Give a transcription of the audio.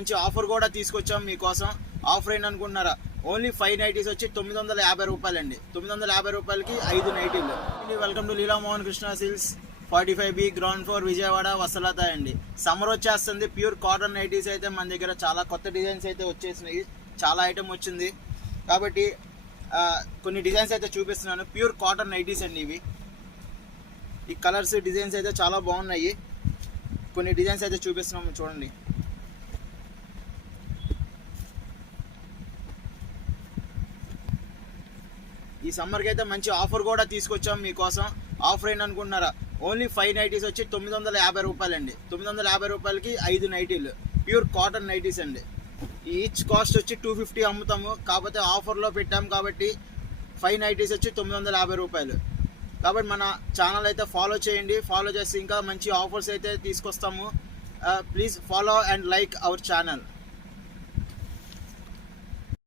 మంచి ఆఫర్ కూడా తీసుకొచ్చాం మీకోసం. ఆఫర్ ఏంటనుకుంటున్నారా? ఓన్లీ 5 నైటీస్ వచ్చి 950 రూపాయలండి. 950 రూపాయలకి 5 నైటీలు. Welcome to Leela Mohan Krishna silks, 45B ground floor, Vijayawada, వసలత అండి. సమ్మర్ వచ్చేస్తుంది. ప్యూర్ కాటన్ నైటీస్ అయితే మన దగ్గర చాలా కొత్త డిజైన్స్ అయితే వచ్చేసినాయి. చాలా ఐటమ్ వచ్చింది కాబట్టి కొన్ని డిజైన్స్ అయితే చూపిస్తున్నాను. ప్యూర్ కాటన్ నైటీస్ అండి ఇవి. ఈ కలర్స్ డిజైన్స్ అయితే చాలా బాగున్నాయి. కొన్ని డిజైన్స్ అయితే చూపిస్తున్నాము చూడండి. ఈ సమ్మర్కి అయితే మంచి ఆఫర్ కూడా తీసుకొచ్చాం మీకోసం. ఆఫర్ ఏంటనుకుంటున్నారా? ఓన్లీ 5 నైటీస్ వచ్చి 950 రూపాయలండి. 950 రూపాయలకి 5 నైటీలు. ప్యూర్ కాటన్ నైటీస్ అండి. ఈచ్ కాస్ట్ వచ్చి 250 అమ్ముతాము. కాకపోతే ఆఫర్లో పెట్టాం కాబట్టి 5 నైటీస్ వచ్చి 950 రూపాయలు. కాబట్టి మన ఛానల్ అయితే ఫాలో చేయండి. ఫాలో చేసి ఇంకా మంచి ఆఫర్స్ అయితే తీసుకొస్తాము. Please follow and like our channel.